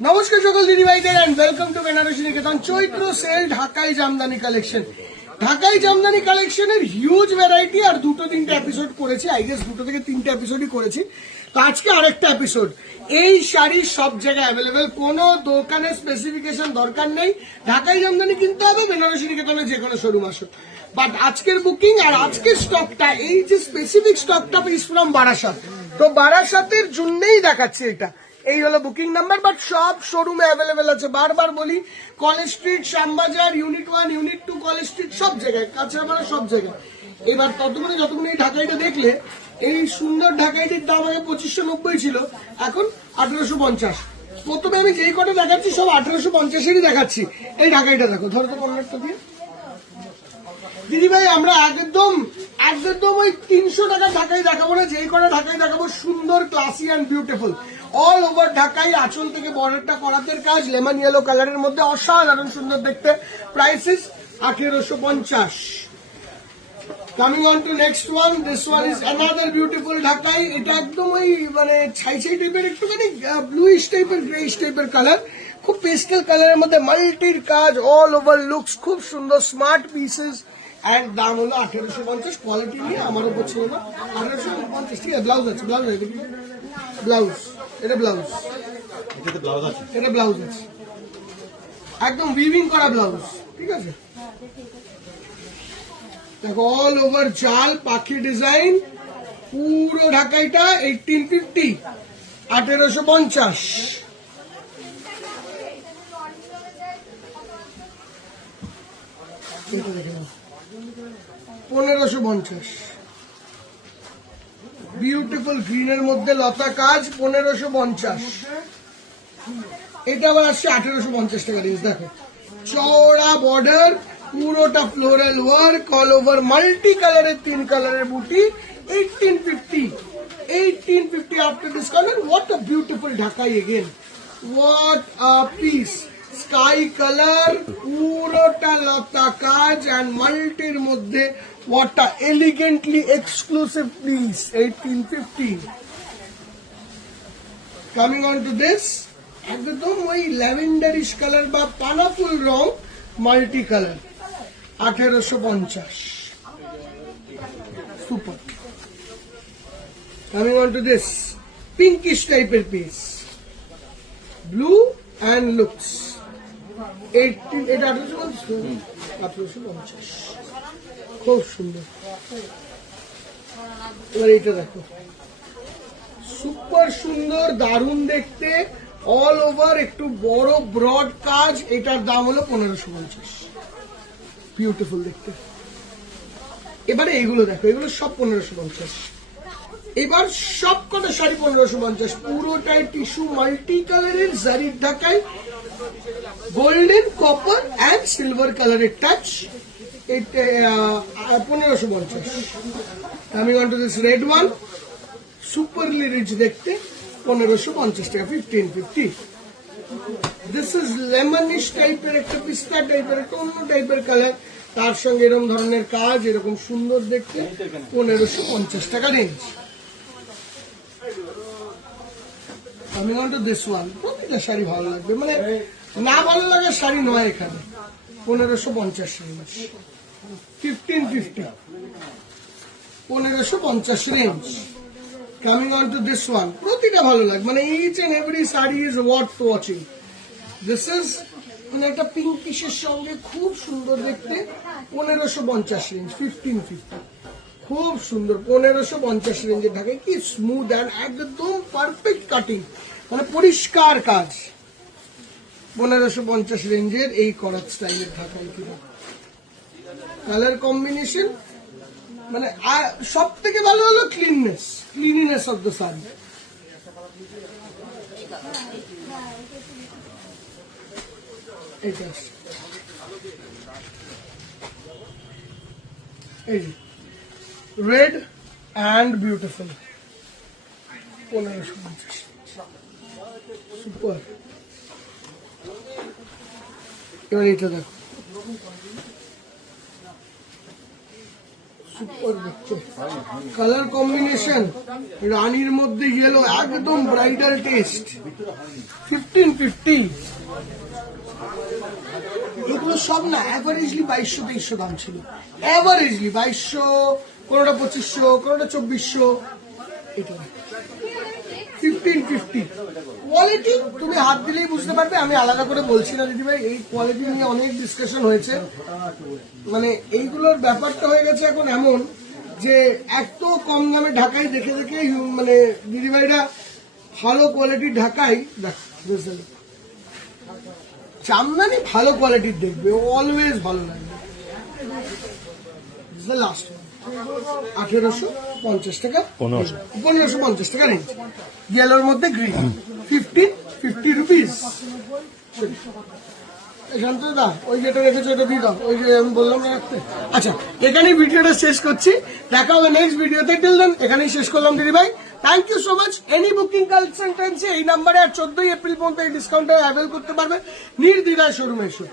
নমস্কার সকল দিদি ভাইদের and welcome to Benarasi Niketan চৈত্র সেল ঢাকাই জামদানি কালেকশন। ঢাকাই জামদানি কালেকশনের হিউজ ভ্যারাইটি আর দুটো তিনটে এপিসোড করেছি, আই গেস দুটো থেকে তিনটে এপিসোডই করেছি। তো আজকে আরেকটা এপিসোড। এই শাড়ি সব জায়গায় অ্যাভেলেবেল, কোনো দোকানের স্পেসিফিকেশন দরকার নেই। ঢাকাই জামদানি কিনতে হবে, বেনারসি নিকেতনের যে কোনো শোরুম আসুন। বাট আজকের বুকিং আর আজকের স্টকটা, এই যে স্পেসিফিক স্টকটা ইজ ফ্রম বারাসাত। তো বারাসাতের জন্যই দেখাচ্ছি এটা। এই হলো বুকিং নাম্বার, বাট সব শোরুমে অ্যাভেলেবেল আছে। বারবার বলি, college street, Shyambazar, unit 1, unit 2, college street সব জায়গায়, কাঁচরাপাড়া সব জায়গায়। এবার যতক্ষণ এই ঢাকাইটা দেখলে, এই সুন্দর ঢাকাইটির দাম আগে 2590 ছিল, এখন 1850। প্রথমে আমি যেই কটা দেখাচ্ছি সব 1850-এরই দেখাচ্ছি। এই ঢাকাইটা দেখো, ধরো তো কর্নারটা দিয়ে দিদি ভাই, আমরা একদম ওই 300 টাকা ঢাকাই দেখাবো না। যেই কটা ঢাকাই দেখাবো সুন্দর, classy and beautiful, all over ঢাকাই। আঁচল থেকে বর্ডারটা করাতের কাজ, লেমন ইয়েলো কালারের মধ্যে অসাধারণ সুন্দর দেখতে। Prices 1850। Coming on to next one, this one is another beautiful ঢাকাই। এটা একদম ওই মানে ছাই টাইপের, একটুখানি ব্লুইশ টাইপের, গ্রেইশ টাইপের কালার, খুব পেস্টেল কালারের মধ্যে মাল্টির কাজ, অল ওভার লুকস খুব সুন্দর, স্মার্ট পিসেস। এন্ড দাম হলো 1850। কোয়ালিটি নিয়ে আমার উপর ছিল না, 1850। ঠিক আছে, ব্লাউজ আছে, ব্লাউজ এটা ব্লাউজ আছে, একদম উইভিং করা ব্লাউজ। ঠিক আছে, দেখো অল ওভার জাল পাখি ডিজাইন, পুরো ঢাকাইটা 1850, 1850। 1550। বিউটিফুল গ্রিনের মধ্যে লতা কাজ, 1550। এটা আবার আসছে 1850 টাকা রেঞ্জ। দেখো চওড়া বর্ডার, পুরোটা floral work, all over multi কালারের, 3 কালারের বুটি, 1850 after discount. What a beautiful ঢাকাই again, what a piece. Sky colour, পুরোটা লতা কাজ অ্যান্ড মাল্টির মধ্যে, what a elegantly exclusive piece, 1850। Coming on to this, একদম ওই ল্যাভেন্ডারিশ কালার বা পানাফুল রং, multi colour, 1850। Super. Coming on to this pinkish টাইপের পিস, ব্লু অ্যান্ড লুকস, 1850। খুব সুন্দর। এবার এইটা দেখো, সুপার সুন্দর, দারুণ দেখতে, অল ওভার একটু বড় ব্রড কাজ। এটার দাম হলো 1550। বিউটিফুল দেখতে। এবারে এইগুলো দেখো, এগুলো সব 1550। এবার সব কটা শাড়ি 1550। পুরোটাই টিস্যু মাল্টি কালারের জারির ঢাকাই, গোল্ডেন, কপার অ্যান্ড সিলভার কালারের touch, 1550। Coming on to this red one, superly rich দেখতে, 1550 টাকা, 1550। দিস ইজ লেমনিশ টাইপের একটা, পিস্তা টাইপের একটা, অন্য টাইপের কালার, তার সঙ্গে এরকম ধরনের কাজ, এরকম সুন্দর দেখতে, 1550 টাকা range. Coming on to this one, প্রতিটা শাড়ি ভালো লাগবে, মানে না ভালো লাগে শাড়ি নয় এখানে, 1550 range, 1550, 1550 range. Coming on to this one, প্রতিটা ভালো লাগে, মানে each and every sari is worth watching. This is মানে একটা পিঙ্কিশের সঙ্গে খুব সুন্দর দেখতে, 1550 রেঞ্জ, 1550। খুব সুন্দর 1550 রেঞ্জের ঢাকায়, কি স্মুথ অ্যান্ড একদম পারফেক্ট কাটিং, মানে পরিষ্কার কাজ। 1550 রেঞ্জের এই করাত স্টাইলের ঢাকায়, কিনা কালার কম্বিনেশন, মানে সব থেকে ভালো হলো ক্লিনিনেস অফ দ্য শাড়ি। এই রেড অ্যান্ড বিউটিফুল, 1550। সুপার। এবার এটা দেখো, কালার কম্বিনেশন রানীর মধ্যে ইয়েলো, একদম ব্রাইডাল টেস্ট। 1550 এগুলো সব না অ্যাভারেজলি 2200-2300 দাম ছিল, অ্যাভারেজলি 2200, কোনোটা 2500, কোনোটা 2400। এটা 1550 কোয়ালিটি তুমি হাত দিলেই বুঝতে পারবে, আমি আলাদা করে বলছি না দিদি ভাই। এই কোয়ালিটি নিয়ে অনেক ডিসকাশন হয়েছে, মানে এইগুলোর ব্যাপারটা হয়ে গেছে এখন এমন যে এত কম দামে ঢাকাই দেখে দেখে মানে দিদি ভাইরা ভালো কোয়ালিটির ঢাকাই দেখ, জামদানি ভালো কোয়ালিটির দেখবে, অলওয়েজ ভালো লাগবে। লাস্ট 1850 টাকা, 1550 টাকা রেঞ্জ, ইয়েলোর মধ্যে গ্রিন, 1550 রুপিস। শান্তদা ওই যেটা রেখেছো এটা দিয়ে দাও, ওই যে আমি বললাম না রাখতে। আচ্ছা, এখানেই ভিডিওটা শেষ করছি, দেখা হবে নেক্সট ভিডিওতে। টিল দেন এখানেই শেষ করলাম দিদি ভাই। Thank you so much. Any booking consultancy এই নাম্বারে আর 14 এপ্রিল পর্যন্ত এই ডিসকাউন্টটা অ্যাভেল করতে পারবে নির্দ্বিধায় শোরুমে এসে।